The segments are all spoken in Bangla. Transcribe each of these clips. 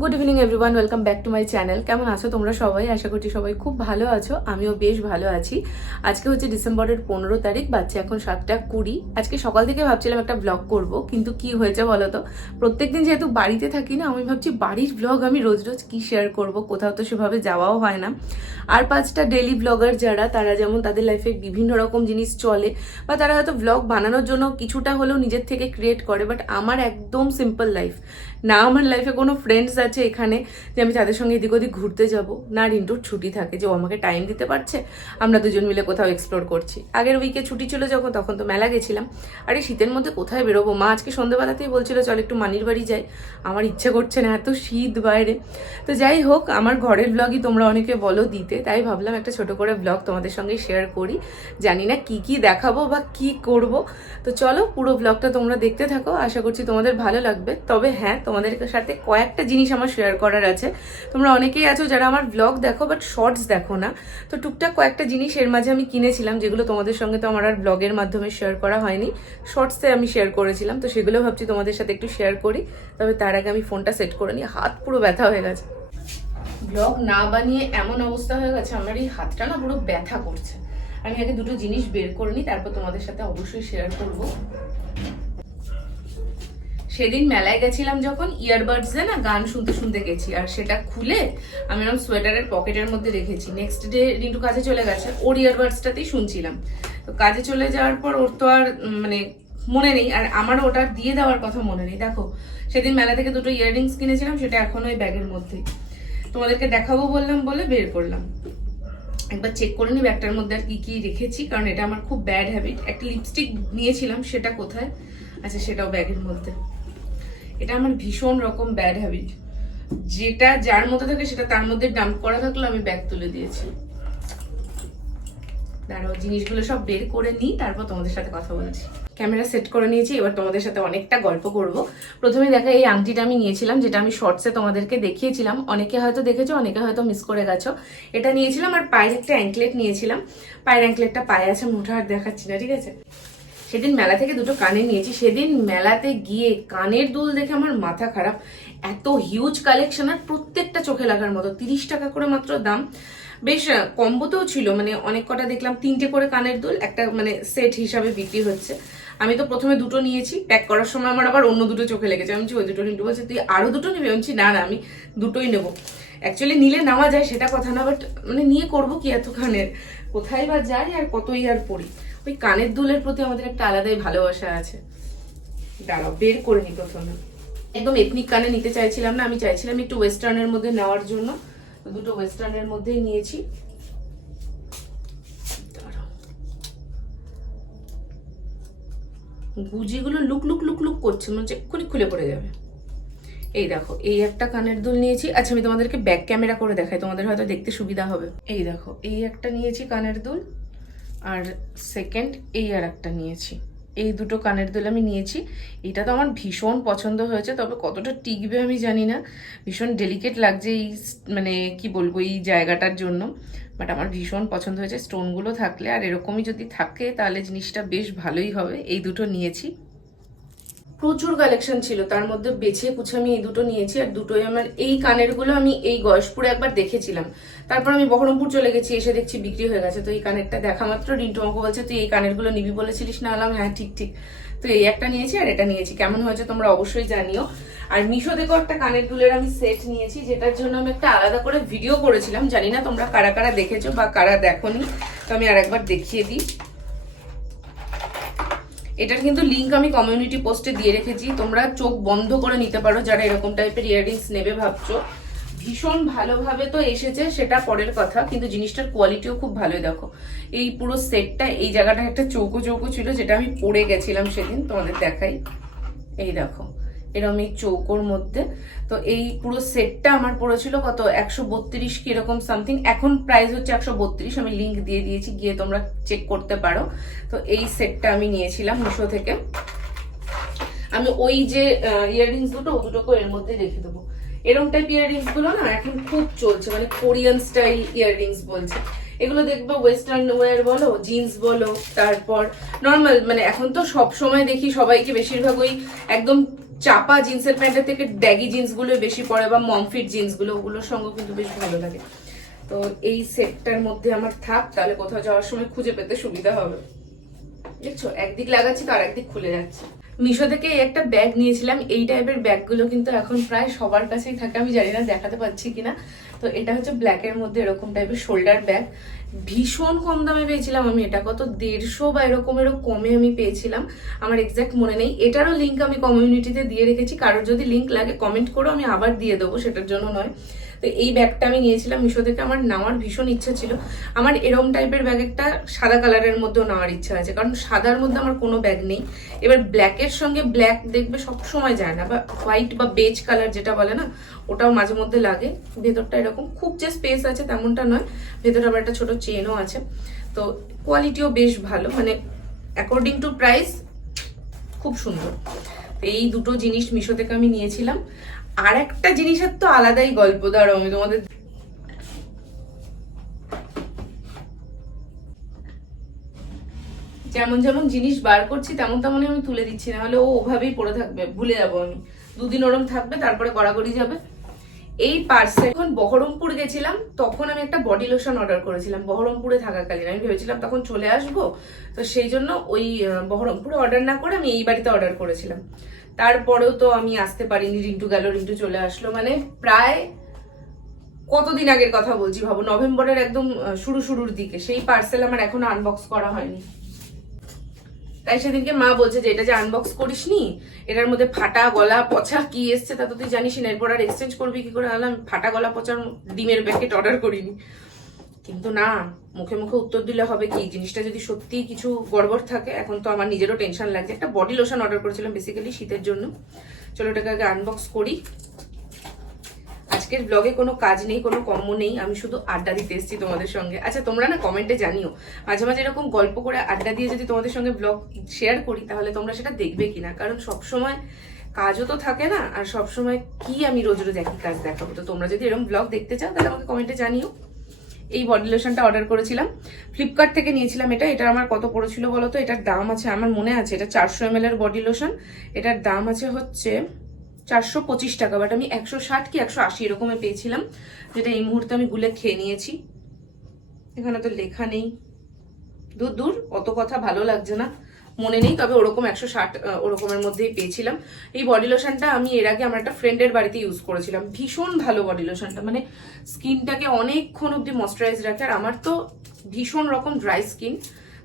Good evening everyone, welcome back to my channel. কেমন আছো তোমরা সবাই? আশা করছি সবাই খুব ভালো আছো, আমিও বেশ ভালো আছি। আজকে হচ্ছে ডিসেম্বরের 15 তারিখ, বাচ্চা এখন 7:20। আজকে সকাল থেকে ভাবছিলাম একটা ব্লগ করব, কিন্তু কি হয়েছে বলো তো, প্রত্যেকদিন যেহেতু বাড়িতে থাকি না, আমি ভাবছি বাড়ির ব্লগ আমি রোজ রোজ কি শেয়ার করব, কোথাও তো সেভাবে যাওয়াও হয় না। আর 5টা ডেলি ব্লগার যারা, তারা যেমন তাদের লাইফে বিভিন্ন রকম জিনিস চলে, বা তারা হয়তো ব্লগ বানানোর জন্য কিছুটা হলেও নিজের থেকে ক্রিয়েট করে, বাট আমার একদম সিম্পল লাইফ। না আমার লাইফে কোনো ফ্রেন্ডস আছে এখানে যে আমি তাদের সঙ্গে এদিক ওদিক ঘুরতে যাব, না রিন্টুর ছুটি থাকে যে ও আমাকে টাইম দিতে পারছে, আমরা দুজন মিলে কোথাও এক্সপ্লোর করছি। আগের উইকে ছুটি ছিল যখন, তখন তো মেলা গেছিলাম। আর এই শীতের মধ্যে কোথায় বেরোবো? মা আজকে সন্ধ্যেবেলাতেই বলছিল চল একটু মানির বাড়ি যাই, আমার ইচ্ছে করছে না, এত শীত বাইরে। তো যাই হোক, আমার ঘরের ব্লগই তোমরা অনেকে বলো দিতে, তাই ভাবলাম একটা ছোট করে ব্লগ তোমাদের সঙ্গে শেয়ার করি। জানি না কি কি দেখাবো বা কি করব, তো চলো পুরো ব্লগটা তোমরা দেখতে থাকো, আশা করছি তোমাদের ভালো লাগবে। তবে হ্যাঁ, তোমাদের সাথে কয়েকটা জিনিস আমার শেয়ার করার আছে। তোমরা অনেকেই আছো যারা আমার ব্লগ দেখো বাট শর্টস দেখো না, তো টুকটাক কয়েকটা জিনিস এর মাঝে আমি কিনেছিলাম, যেগুলো তোমাদের সঙ্গে তো আমার আর ব্লগের মাধ্যমে শেয়ার করা হয়নি, শর্টসে আমি শেয়ার করেছিলাম, তো সেগুলো ভাবছি তোমাদের সাথে একটু শেয়ার করি। তবে তার আগে আমি ফোনটা সেট করে নিই, হাত পুরো ব্যথা হয়ে গেছে। ব্লগ না বানিয়ে এমন অবস্থা হয়ে গেছে, আমার এই হাতটা না পুরো ব্যথা করছে। আমি আগে দুটো জিনিস বের করে নিই, তারপর তোমাদের সাথে অবশ্যই শেয়ার করব। সেদিন মেলায় গেছিলাম যখন, ইয়ারবাডস এ না গান শুনতে শুনতে গেছি, আর সেটা খুলে আমি এরকম সোয়েটারের পকেটের মধ্যে রেখেছি। নেক্সট ডে রিন্টু কাজে চলে গেছে, ওর ইয়ারবাডসটাতেই শুনছিলাম। তো কাজে চলে যাওয়ার পর ওর তো আর মানে মনে নেই, আর আমারও ওটা দিয়ে দেওয়ার কথা মনে নেই। দেখো সেদিন মেলা থেকে দুটো ইয়াররিংস কিনেছিলাম, সেটা এখনো ওই ব্যাগের মধ্যেই। তোমাদেরকে দেখাবো বললাম বলে বের করলাম। একবার চেক করে নি ব্যাগটার মধ্যে আর কি কি রেখেছি, কারণ এটা আমার খুব ব্যাড হ্যাবিট। একটা লিপস্টিক নিয়েছিলাম, সেটা কোথায়? আচ্ছা, সেটাও ব্যাগের মধ্যে। এটা আমার ভীষণ রকম ব্যাড হ্যাবিট, যেটা যার মধ্যে থাকে সেটা তার মধ্যে ডাম্প করা থাকলো আমি ব্যাগ তুলে দিয়েছি। দাঁড়াও, জিনিসগুলো সব বের করে নিই, তারপর তোমাদের সাথে কথা বলছি। ক্যামেরা সেট করে নিয়েছি, এবার তোমাদের সাথে অনেকটা গল্প করব। প্রথমে দেখা, এই আংটিটা আমি নিয়েছিলাম, যেটা আমি শর্টসে তোমাদেরকে দেখিয়েছিলাম, অনেকে হয়তো দেখেছো, অনেকে হয়তো মিস করে গেছো। এটা নিয়েছিলাম, আর পায়ের একটা অ্যাঙ্কলেট নিয়েছিলাম। পায়ের অ্যাঙ্কলেটটা পায়ে আছে, মোটা আর দেখাচ্ছি না, ঠিক আছে। সেদিন মেলা থেকে দুটো কানে নিয়েছি। সেদিন মেলাতে গিয়ে কানের দুল দেখে আমার মাথা খারাপ, এত হিউজ কালেকশন, আর প্রত্যেকটা চোখে লাগার মতো। 30 টাকা করে মাত্র দাম, বেশ কম্বোতেও ছিল, মানে অনেক কটা দেখলাম 3টে করে কানের দুল একটা মানে সেট হিসাবে বিক্রি হচ্ছে। আমি তো প্রথমে দুটো নিয়েছি, প্যাক করার সময় আমার আবার অন্য দুটো চোখে লেগেছে। আমি ওই দুটো নিতে বলছি, তুই আরো দুটো নিবি? আমি না না, আমি দুটোই নেবো। অ্যাকচুয়ালি নিলে নেওয়া যায়, সেটা কথা না, বাট মানে নিয়ে করবো কি এত কানের, কোথায় বা যাই আর কতই আর পড়ি। ওই কানের দুলের প্রতি আমাদের একটা আলাদাই ভালোবাসা আছে। দাঁড়াও বের করে নি প্রথমে। একদম এথনিক কানে নিতে চাইছিলাম না, আমি চাইছিলাম একটু ওয়েস্টার্নের মধ্যে নেওয়ার জন্য, তো দুটো ওয়েস্টার্নের মধ্যেই নিয়েছি। গুজিগুলো লুক লুক লুক লুক করছে, মানে এক্ষুনি খুলে পড়ে যাবে। এই দেখো, এই একটা কানের দুল নিয়েছি। আচ্ছা, আমি তোমাদেরকে ব্যাক ক্যামেরা করে দেখাই, তোমাদের হয়তো দেখতে সুবিধা হবে। এই দেখো, এই একটা নিয়েছি কানের দুল, আর সেকেন্ড এই আর একটা নিয়েছি। এই দুটো কানের দুল আমি নিয়েছি। এটা তো আমার ভীষণ পছন্দ হয়েছে, তবে কতটা টিকবে আমি জানি না, ভীষণ ডেলিকেট লাগছে এই মানে কি বলবো এই জায়গাটার জন্য, বাট আমার ভীষণ পছন্দ হয়েছে। স্টোনগুলো থাকলে আর এরকমই যদি থাকে তাহলে জিনিসটা বেশ ভালোই হবে। এই দুটো নিয়েছি, প্রচুর কালেকশন ছিল, তার মধ্যে বেছে কুছে আমি এই দুটো নিয়েছি। আর দুটোই আমার, এই কানের গুলো আমি এই গয়েশপুরে একবার দেখেছিলাম, তারপর আমি বহরমপুর চলে গেছি, এসে দেখছি বিক্রি হয়ে গেছে। তো এই কানেরটা দেখা মাত্র রিন্টু আমাকে বলছে, তুই এই কানের গুলো নিবি বলেছিলিস না? আলাম হ্যাঁ, ঠিক ঠিক। তো এই একটা নিয়েছি আর এটা নিয়েছি, কেমন হয়েছে তোমরা অবশ্যই জানিও। আর মিশো থেকেও একটা কানের দুলের আমি সেট নিয়েছি, যেটার জন্য আমি একটা আলাদা করে ভিডিও করেছিলাম, জানি না তোমরা কারা কারা দেখেছো বা কারা দেখোনি, তো আমি আর একবার দেখিয়ে দিই। এটার কিন্তু লিঙ্ক আমি কমিউনিটি পোস্টে দিয়ে রেখেছি, তোমরা চোখ বন্ধ করে নিতে পারো যারা এরকম টাইপের ইয়াররিংস নেবে ভাবছো। ভীষণ ভালোভাবে তো এসেছে, সেটা পরের কথা, কিন্তু জিনিসটার কোয়ালিটিও খুব ভালো। দেখো এই পুরো সেটটা, এই জায়গাটা একটা চৌকো চৌকো ছিল, যেটা আমি পরে গেছিলাম সেদিন, তোমাদের দেখাই। এই দেখো এরকম এই চৌকোর মধ্যে, তো এই পুরো সেটটা আমার পড়েছিল কত, 132 কি এরকম সামথিং। এখন প্রাইস হচ্ছে 132, আমি লিঙ্ক দিয়ে দিয়েছি, গিয়ে তোমরা চেক করতে পারো। তো এই সেটটা আমি নিয়েছিলাম মিশো থেকে। আমি ওই যে ইয়াররিংস দুটো, ও দুটোকে এর মধ্যে রেখে দেবো। এরকম টাইপ ইয়াররিংস গুলো না এখন খুব চলছে, মানে কোরিয়ান স্টাইল ইয়াররিংস বলছে। এগুলো দেখবে ওয়েস্টার্ন ওয়্যার বলো, জিন্স বলো, তারপর নর্মাল, মানে এখন তো সব সময় দেখি সবাইকে বেশিরভাগ ওই একদম চাপা জিন্সের প্যান্টের থেকে ড্যাগি জিন্সগুলো বেশি পরে বা মমফিট জিন্সগুলো, ওগুলোর সঙ্গে কিন্তু বেশ ভালো লাগে। তো এই সেটটার মধ্যে আমার থাক, তাহলে কোথাও যাওয়ার সময় খুঁজে পেতে সুবিধা হবে। দেখছো, একদিক লাগাচ্ছি তো আর একদিক খুলে যাচ্ছে। মিশো থেকে একটা ব্যাগ নিয়েছিলাম। এই টাইপের ব্যাগগুলো কিন্তু এখন প্রায় সবার কাছেই থাকে, আমি জানি না দেখাতে পাচ্ছি কিনা। তো এটা হচ্ছে ব্ল্যাকের মধ্যে এরকম টাইপের শোল্ডার ব্যাগ। ভীষণ কম দামে পেয়েছিলাম আমি এটা, কত 150 বা এরকমেরও কমে আমি পেয়েছিলাম, আমার এক্সাক্ট মনে নেই। এটারও লিঙ্ক আমি কমিউনিটিতে দিয়ে রেখেছি, কারোর যদি লিঙ্ক লাগে কমেন্ট করো, আমি আবার দিয়ে দেবো, সেটার জন্য নয়। তো এই ব্যাগটা আমি নিয়েছিলাম মিশো থেকে, আমার নেওয়ার ভীষণ ইচ্ছা ছিল। আমার এরম টাইপের ব্যাগ একটা সাদা কালারের মধ্যেও নেওয়ার ইচ্ছা আছে, কারণ সাদার মধ্যে আমার কোনো ব্যাগ নেই। এবার ব্ল্যাকের সঙ্গে ব্ল্যাক দেখবে সব সময় যায় না, বা হোয়াইট বা বেজ কালার যেটা বলে না, ওটাও মাঝে মধ্যে লাগে। ভেতরটা এরকম খুব যে স্পেস আছে তেমনটা নয়, ভেতরে আবার একটা ছোট চেনও আছে। তো কোয়ালিটিও বেশ ভালো, মানে অ্যাকর্ডিং টু প্রাইস খুব সুন্দর। এই দুটো জিনিস মিশো থেকে আমি নিয়েছিলাম। আর একটা জিনিসের তো আলাদাই গল্প, দাঁড়াও আমি তোমাদের, যেমন যেমন জিনিস বার করছি তেমন তেমনই আমি তুলে দিচ্ছি, না হলে ও ওভাবেই পড়ে থাকবে, ভুলে যাবো আমি। দুদিন ওরম থাকবে, তারপরে গড়াগড়ি যাবে। এই পার্সেল, যখন বহরমপুর গেছিলাম তখন আমি একটা বডি লোশন অর্ডার করেছিলাম, বহরমপুরে থাকাকালীন। আমি ভেবেছিলাম তখন চলে আসবো, তো সেই জন্য ওই বহরমপুরে অর্ডার না করে আমি এই বাড়িতে অর্ডার করেছিলাম। তারপরেও তো আমি আসতে পারিনি, রিন্টু গেল, রিন্টু চলে আসলো, মানে প্রায় কতদিন আগের কথা বলছি ভাবো, নভেম্বরের একদম শুরুর দিকে। সেই পার্সেল আমার এখনো আনবক্স করা হয়নি। তাই সেদিনকে মা বলছে যে এটা যে আনবক্স করিসনি, এটার মধ্যে ফাটা গলা পচা কি এসছে তা তো তুই জানিস না, এরপর আর এক্সচেঞ্জ করবি কি করে। আলাম ফাটা গলা পচার ডিমের প্যাকেট অর্ডার করিনি। কিন্তু না, মুখে মুখে উত্তর দিলে হবে কি, জিনিসটা যদি সত্যি কিছু গড়বড় থাকে। এখন তো আমার নিজেরও টেনশন লাগছে। একটা বডি লোশন অর্ডার করেছিলাম বেসিক্যালি শীতের জন্য। চলো এটাকে আগে আনবক্স করি। আজকের ব্লগে কোনো কাজ নেই, কোনো কর্ম নেই, আমি শুধু আড্ডা দিতে এসেছি তোমাদের সঙ্গে। আচ্ছা, তোমরা না কমেন্টে জানিও মাঝে মাঝে এরকম গল্প করে আড্ডা দিয়ে যদি তোমাদের সঙ্গে ব্লগ শেয়ার করি, তাহলে তোমরা সেটা দেখবে কিনা। কারণ সবসময় কাজও তো থাকে না, আর সবসময় কি আমি রোজ রোজ একই কাজ দেখাবো। তো তোমরা যদি এরকম ব্লগ দেখতে চাও তাহলে আমাকে কমেন্টে জানিও। এই বডি লোশনটা অর্ডার করেছিলাম, ফ্লিপকার্ট থেকে নিয়েছিলাম। এটা আমার কত পড়েছিল বলো তো? এটার দাম আছে, আমার মনে আছে, এটা 400 ml এর বডি লোশন। এটার দাম আছে হচ্ছে 425 টাকা, বাট আমি 160 কি 180 এরকমে পেয়েছিলাম, যেটা এই মুহূর্তে আমি গুলে খেয়ে নিয়েছি। এখানে তো লেখা নেই, দূর অত কথা ভালো লাগছে না, মনে নেই, তবে ওরকম 160 ওরকমের মধ্যেই পেয়েছিলাম। এই বডি লোশনটা আমি এর আগে আমার একটা ফ্রেন্ডের বাড়িতে ইউজ করেছিলাম, ভীষণ ভালো বডি লোশনটা, মানে স্কিনটাকে অনেকক্ষণ অব্দি ময়শ্চারাইজ রাখে। আর আমার তো ভীষণ রকম ড্রাই স্কিন,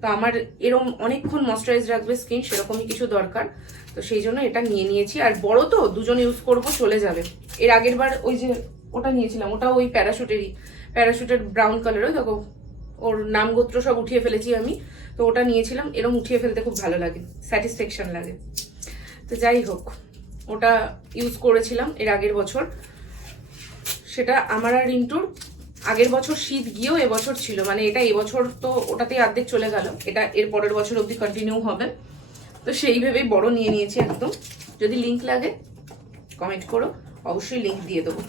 তো আমার এরকম অনেকক্ষণ ময়শ্চারাইজ রাখবে স্কিন, সেরকমই কিছু দরকার। তো সেই জন্য এটা নিয়ে নিয়েছি। আর বড় তো, দুজন ইউজ করব, চলে যাবে। এর আগের বার ওই যে ওটা নিয়েছিলাম, ওটা ওই প্যারাশুটের ব্রাউন কালার, দেখো ওর নাম গোত্র সব উঠিয়ে ফেলেছি আমি। তো ওটা নিয়েছিলাম, এরকম উঠিয়ে ফেলতে খুব ভালো লাগে, স্যাটিসফ্যাকশন লাগে। তো যাই হোক, ওটা ইউজ করেছিলাম এর আগের বছর। সেটা আমার আর রিন্টুর আগের বছর শীত গিয়েও এবছর ছিল, মানে এটা এবছর তো ওটাতেই অর্ধেক চলে গেল, এটা এর পরের বছর অবধি কন্টিনিউ হবে। তো সেই ভেবেই বড় নিয়ে নিয়েছি একদম। যদি লিঙ্ক লাগে কমেন্ট করো, অবশ্যই লিঙ্ক দিয়ে দেবো।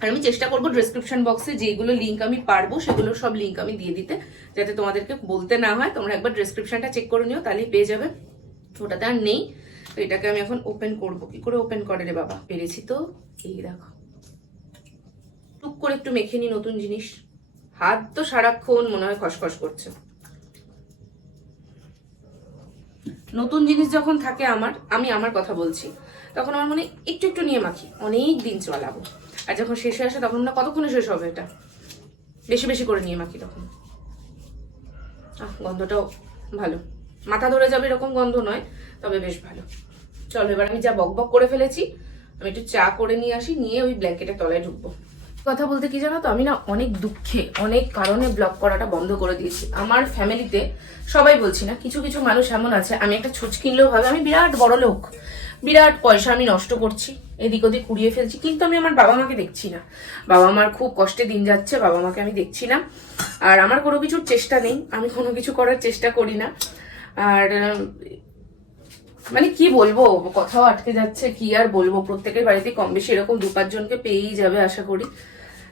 আর আমি চেষ্টা করবো ডেসক্রিপশন বক্সে যেগুলো লিঙ্ক আমি পারবো সেগুলো সব লিঙ্ক আমি দিয়ে দিতে, যাতে তোমাদেরকে বলতে না হয়। তোমরা একবার ডেসক্রিপশনটা চেক করে নিও, তাহলেই পেয়ে যাবে। ওটাতে আর নেই। তো এটাকে আমি এখন ওপেন করবো। কি করে ওপেন করে রে বাবা? পেরেছি তো, এই দেখো, টুক করে একটু মেখে নি নতুন জিনিস। হাত তো সারাক্ষণ মনে হয় খসখস করছে। নতুন জিনিস যখন থাকে আমি আমার কথা বলছি, তখন আমার মনে একটু একটু নিয়ে মাখি, অনেক দিন চালাবো। আর যখন শেষে আসে তখন না, কতক্ষণে শেষ হবে, এটা বেশি বেশি করে নিয়ে মাখি তখন। গন্ধটাও ভালো, মাথা ধরে যাবে এরকম গন্ধ নয়, তবে বেশ ভালো। চলো এবার আমি যা বকবক করে ফেলেছি, আমি একটু চা করে নিয়ে আসি, নিয়ে ওই ব্ল্যাঙ্কেটের তলায় ঢুকবো। কথা বলতে কি জানো তো, আমি না অনেক দুঃখে অনেক কারণে ব্লগ করাটা বন্ধ করে দিয়েছি। আমার ফ্যামিলিতে সবাই, বলছি না, কিছু কিছু মানুষ এমন আছে, আমি একটা ছুঁচ কিনলেও ভাবে আমি বিরাট বড় লোক, বিরাট পয়সা আমি নষ্ট করছি, এদিক ওদিক কুড়িয়ে ফেলছি। কিন্তু আমি আমার বাবা মাকে দেখছি না। বাবা মার খুব কষ্টে দিন যাচ্ছে, বাবা মাকে আমি দেখছি না। আর আমার কোনো কিছুর চেষ্টা নেই, আমি কোনো কিছু করার চেষ্টা করি না। আর মানে কি বলবো, কথাও আটকে যাচ্ছে, কি আর বলবো। প্রত্যেকের বাড়িতে কম বেশি এরকম 2-5 জনকে পেয়েই যাবে আশা করি।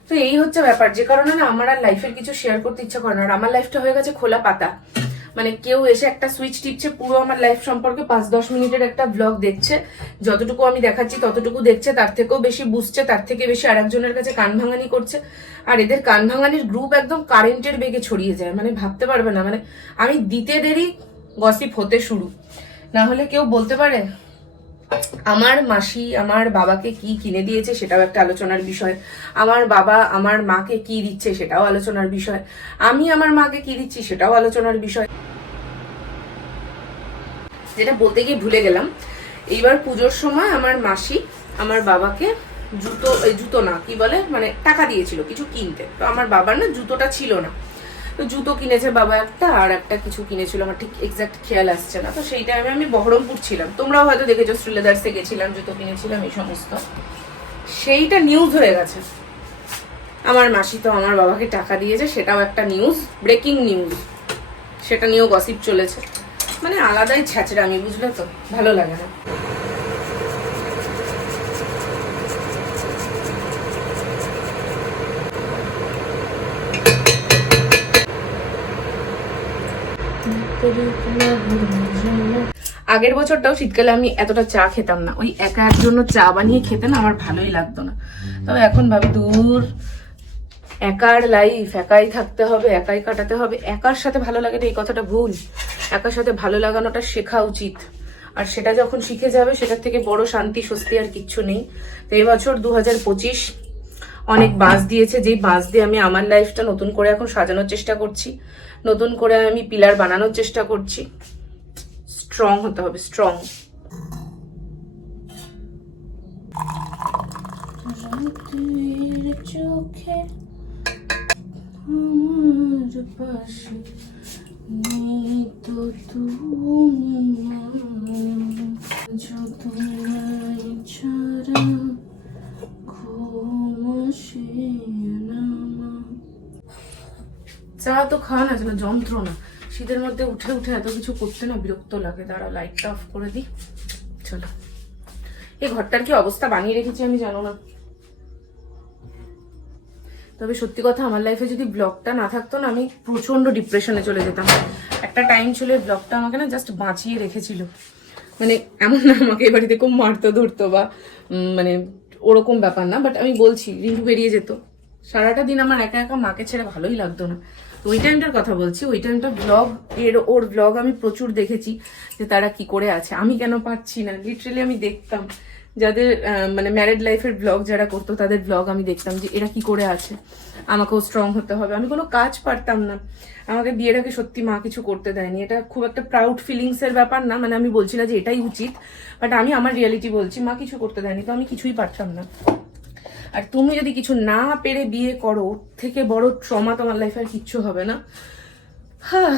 তো এই হচ্ছে ব্যাপার, যে কারণে না আমার আর লাইফের কিছু শেয়ার করতে ইচ্ছা করে না। আর আমার লাইফটা হয়ে গেছে খোলা পাতা, মানে কেউ এসে একটা সুইচ টিপছে, পুরো আমার লাইফ সম্পর্কে 5-10 মিনিটের একটা ব্লগ দেখছে, যতটুকু আমি দেখাচ্ছি ততটুকু দেখছে, তার থেকেও বেশি বুঝছে, তার থেকে বেশি আরেকজনের কাছে কান ভাঙানি করছে। আর এদের কান ভাঙানির গ্রুপ একদম কারেন্টের বেগে ছড়িয়ে যায়, মানে ভাবতে পারবে না। মানে আমি দিতে দেরি গসিপ হতে শুরু, না হলে কেউ বলতে পারে। আমার মাসি আমার বাবাকে কি কিনে দিয়েছে সেটাও একটা আলোচনার বিষয়, আমার বাবা আমার মাকে কি দিচ্ছে সেটাও আলোচনার বিষয়, আমি আমার মাকে কি দিচ্ছি সেটাও আলোচনার বিষয়। যেটা বলতে গিয়ে ভুলে গেলাম, এইবার পুজোর সময় আমার মাসি আমার বাবাকে জুতো না কি বলে মানে টাকা দিয়েছিল কিছু কিনতে। তো আমার বাবার না জুতোটা ছিল না, তো জুতো কিনেছে বাবা একটা, আর একটা কিছু কিনেছিল, আমার ঠিক এক্সাক্ট খেয়াল আসছে না। তো সেই টাইমে আমি বহরমপুর ছিলাম, তোমরাও হয়তো দেখেছো, শ্রীলেদার্সে গেছিলাম, জুতো কিনেছিলাম, এই সমস্ত। সেইটা নিউজ হয়ে গেছে, আমার মাসি তো আমার বাবাকে টাকা দিয়েছে, সেটাও একটা নিউজ, ব্রেকিং নিউজ, সেটা নিয়েও গসিপ চলেছে। মানে আলাদাই ছ্যাচড়ামি, বুঝলে তো, ভালো লাগে না। আগের বছরটাও শীতকালে আমি এতটা চা খেতাম না, ওই একা এর জন্য চা বানিয়ে খেতে না আমার ভালোই লাগতো না। তবে এখন ভাবি দূর, একার লাইফ, একাই থাকতে হবে, একাই কাটাতে হবে। একার সাথে ভালো লাগে না, এই কথাটা ভুল। একার সাথে ভালো লাগানোটা শেখা উচিত, আর সেটা যখন শিখে যাবে সেটার থেকে বড় শান্তি স্বস্তি আর কিচ্ছু নেই। তো এই বছর 2025 অনেক বাঁশ দিয়েছে, যেই বাঁশ দিয়ে আমি আমার লাইফটা নতুন করে এখন সাজানোর চেষ্টা করছি, নতুন করে আমি পিলার বানানোর চেষ্টা করছি। স্ট্রং হতে হবে, স্ট্রং। চোখে আমার পাশে নেই তো তুমি, যত নাই ছাড়া ঘুম আসে না। চা তো খাওয়া না যেন যন্ত্রণা, শীতের মধ্যে উঠে উঠে এত কিছু করতে না বিরক্ত লাগে। দাঁড়াও লাইটটা অফ করে দিই। চলো, এই ঘরটার কি অবস্থা বানিয়ে রেখেছি আমি জানো না। তবে সত্যি কথা, আমার লাইফে যদি ব্লগটা না থাকতো না, আমি প্রচন্ড ডিপ্রেশনে চলে যেতাম। একটা টাইম ছিল ব্লগটা আমাকে না জাস্ট বাঁচিয়ে রেখেছিল। মানে এমন না আমাকে এ বাড়িতে খুব মারতো ধরতো বা মানে ওরকম ব্যাপার না, বাট আমি বলছি রিঙ্কু বেরিয়ে যেত, সারাটা দিন আমার একা একা মাকে ছেড়ে ভালোই লাগতো না। তো ওই টাইমটার কথা বলছি, ওই টাইমটা ওর ব্লগ আমি প্রচুর দেখেছি, যে তারা কি করে আছে, আমি কেন পাচ্ছি না। লিটারেলি আমি দেখতাম যাদের মানে ম্যারিড লাইফের ব্লগ যারা করতো তাদের ব্লগ আমি দেখতাম, যে এরা কি করে আছে, আমাকেও স্ট্রং হতে হবে। আমি কোনো কাজ পারতাম না, আমাকে বিয়ের আগে সত্যি মা কিছু করতে দেয়নি। এটা খুব একটা প্রাউড ফিলিংস এর ব্যাপার না, মানে আমি বলছি না যে এটাই উচিত, বাট আমি আমার রিয়ালিটি বলছি, মা কিছু করতে দেয়নি, তো আমি কিছুই পারতাম না। আর তুমি যদি কিছু না পেরে বিয়ে করো, থেকে বড় ট্রমা তোমার লাইফে আর কিচ্ছু হবে না। হ্যাঁ,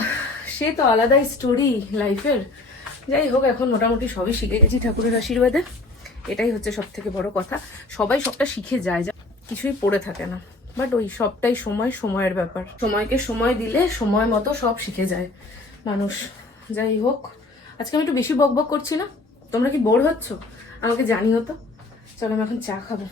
সে তো আলাদাই স্টোরি লাইফের। যাই হোক, এখন মোটামুটি সবই শিখে গেছি ঠাকুরের আশীর্বাদে, এটাই হচ্ছে সব থেকে বড় কথা। সবাই সবটা শিখে যায়, কিছুই পড়ে থাকে না, বাট ওই সবটাই সময়ের ব্যাপার। সময়কে সময় দিলে সময় মতো সব শিখে যায় মানুষ। যাই হোক, আজকে আমি একটু বেশি বক বক করছি না? তোমরা কি বোর হচ্ছ? আমাকে জানিও তো। চলো, আমি এখন চা খাবো।